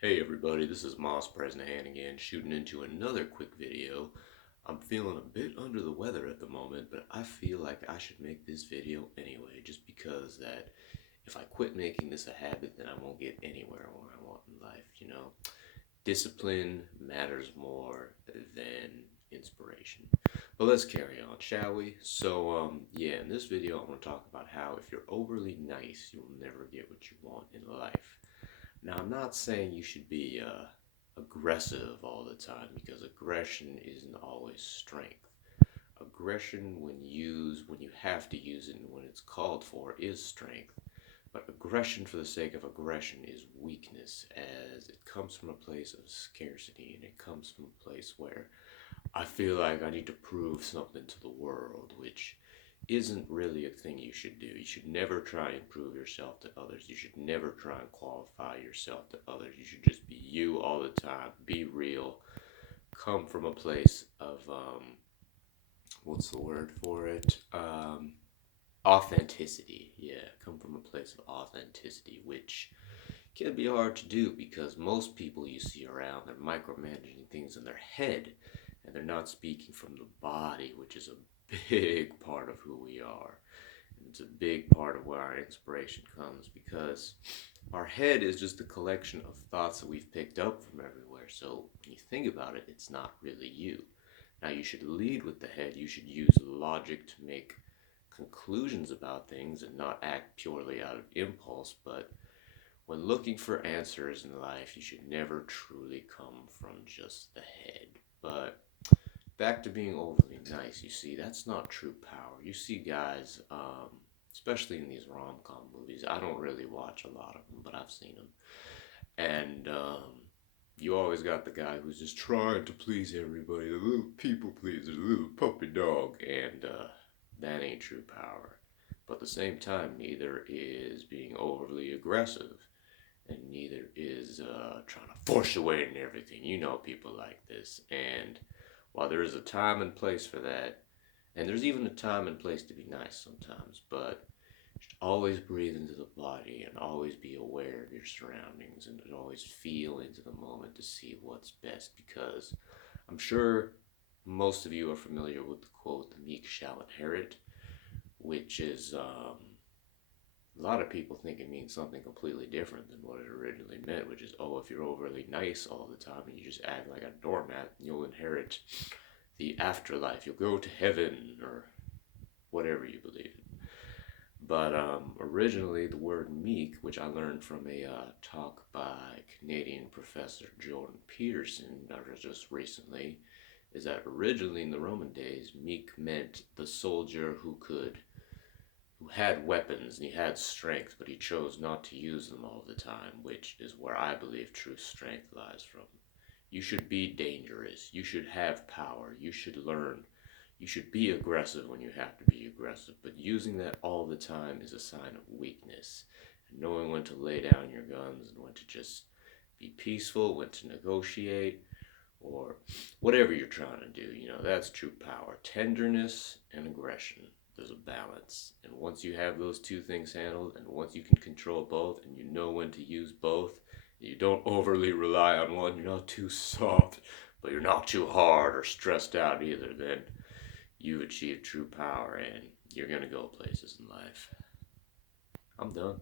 Hey everybody, this is Moss Bresnahan again, shooting into another quick video. I'm feeling a bit under the weather at the moment, but I feel like I should make this video anyway, just because that if I quit making this a habit, then I won't get anywhere where I want in life. Discipline matters more than inspiration. But let's carry on, shall we? So, in this video, I want to talk about how if you're overly nice, you'll never get what you want in life. Now, I'm not saying you should be aggressive all the time because aggression isn't always strength. Aggression, when you have to use it and when it's called for, is strength. But aggression for the sake of aggression is weakness, as it comes from a place of scarcity and it comes from a place where I feel like I need to prove something to the world, which isn't really a thing you should do. You should never try and prove yourself to others. You should never try and qualify yourself to others. You should just be you all the time. Be real. Come from a place of, what's the word for it? Authenticity. Yeah, come from a place of authenticity, which can be hard to do because most people you see around, they're micromanaging things in their head and they're not speaking from the body, which is a big part of who we are. And it's a big part of where our inspiration comes because our head is just a collection of thoughts that we've picked up from everywhere. So when you think about it, it's not really you. Now you should lead with the head. You should use logic to make conclusions about things and not act purely out of impulse. But when looking for answers in life, you should never truly come from just the head. But back to being overly nice, you see, that's not true power. You see guys, especially in these rom-com movies, I don't really watch a lot of them, but I've seen them. And you always got the guy who's just trying to please everybody, the little people pleaser, the little puppy dog, and that ain't true power. But at the same time, neither is being overly aggressive, and neither is trying to force your way into everything. You know people like this, and while there is a time and place for that, and there's even a time and place to be nice sometimes, but you should always breathe into the body and always be aware of your surroundings and always feel into the moment to see what's best, because I'm sure most of you are familiar with the quote, "The meek shall inherit," which is a lot of people think it means something completely different than what it originally meant, which is, oh, if you're overly nice all the time and you just act like a doormat, you'll inherit the afterlife. You'll go to heaven or whatever you believe in. But originally, the word meek, which I learned from a talk by Canadian professor Jordan Peterson just recently, is that originally in the Roman days, meek meant the soldier who had weapons and he had strength, but he chose not to use them all the time, which is where I believe true strength lies from. You should be dangerous. You should have power. You should learn. You should be aggressive when you have to be aggressive, but using that all the time is a sign of weakness. And knowing when to lay down your guns and when to just be peaceful, when to negotiate, or whatever you're trying to do, that's true power. Tenderness and aggression. There's a balance. And once you have those two things handled, and once you can control both, and you know when to use both, you don't overly rely on one, you're not too soft, but you're not too hard or stressed out either, then you've achieved true power and you're going to go places in life. I'm done.